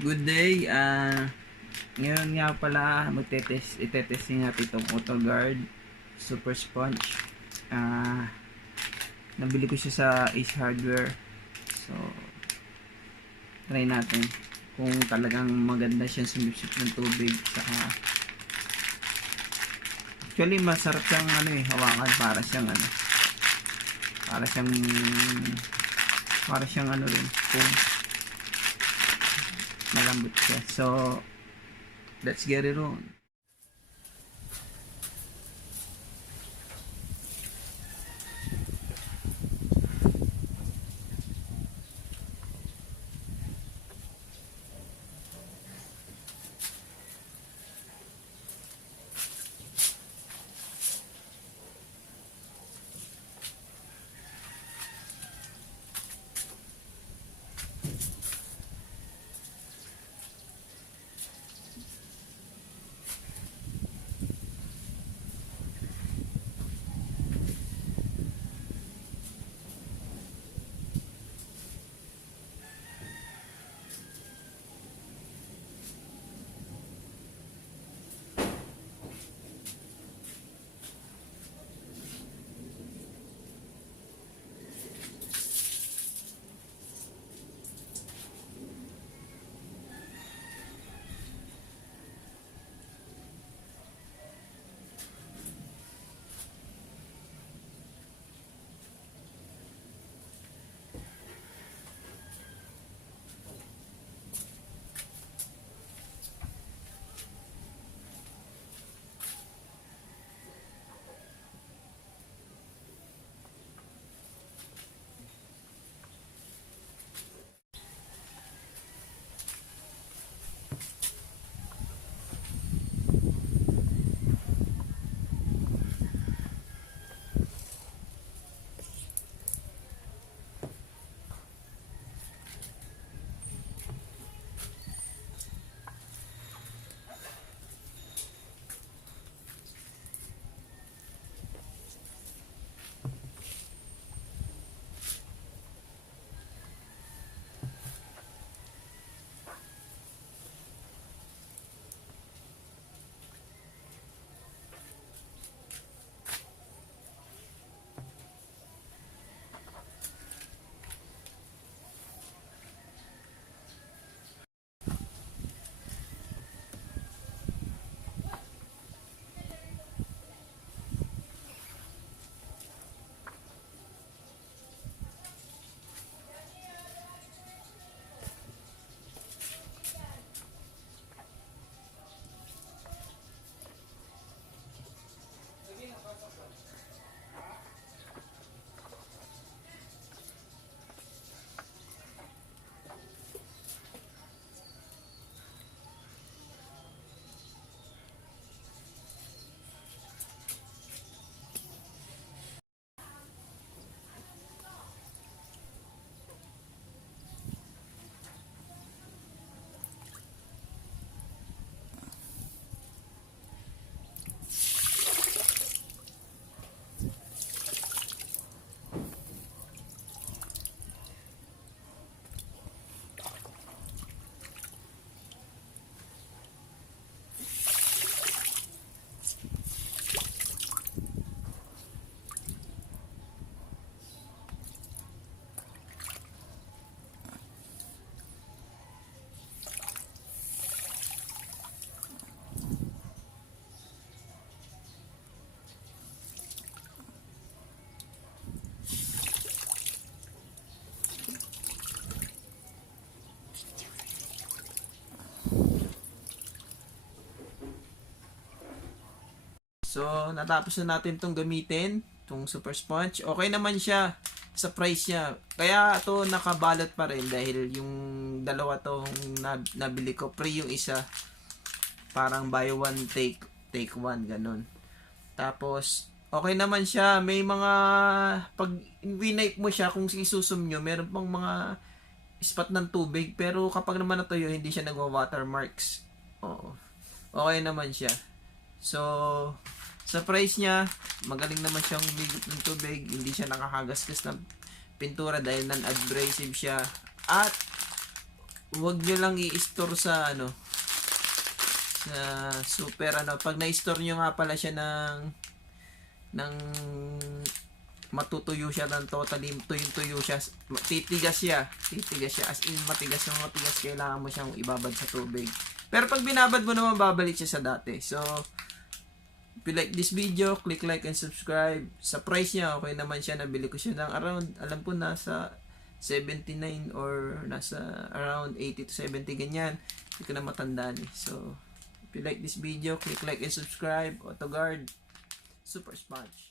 Good day. Ngayon nga pala itetesting natin itong Auto-Gard Super Sponge. Nabili ko siya sa Ace Hardware. So, try natin kung talagang maganda siya sumipsip ng tubig. Saka, actually masarap siyang hawakan, para siyang foam. Malambot siya. So, let's get it on. So, natapos na natin itong gamitin, itong Super Sponge. Okay naman siya sa price niya. Kaya ito nakabalot pa rin dahil yung dalawa to nabili ko. Free yung isa. Parang buy one, take one, ganun. Tapos, okay naman siya. May mga, pag winipe mo siya, kung isusum nyo, meron pang mga spot ng tubig. Pero kapag naman natuyo, hindi siya nagwa-watermarks. Oo. Okay naman siya. So, sa price niya, magaling naman siyang humigop ng tubig. Hindi siya nakakagasgas ng pintura dahil non-abrasive siya. At Huwag nyo lang i-store sa ano, sa super ano. Pag na-store nyo nga pala siya ng matutuyo siya ng totally, tuyo siya, titigas siya as in matigas, kailangan mo siyang ibabad sa tubig. Pero pag binabad mo naman, babalik siya sa dati. So if you like this video, click like and subscribe. Sa price niya, okay naman siya. Nabili ko siya ng around, alam ko nasa 79 or nasa around 80 to 70 ganyan. Hindi ko na matandaan eh. So if you like this video, click like and subscribe. Auto-Gard Super Sponge.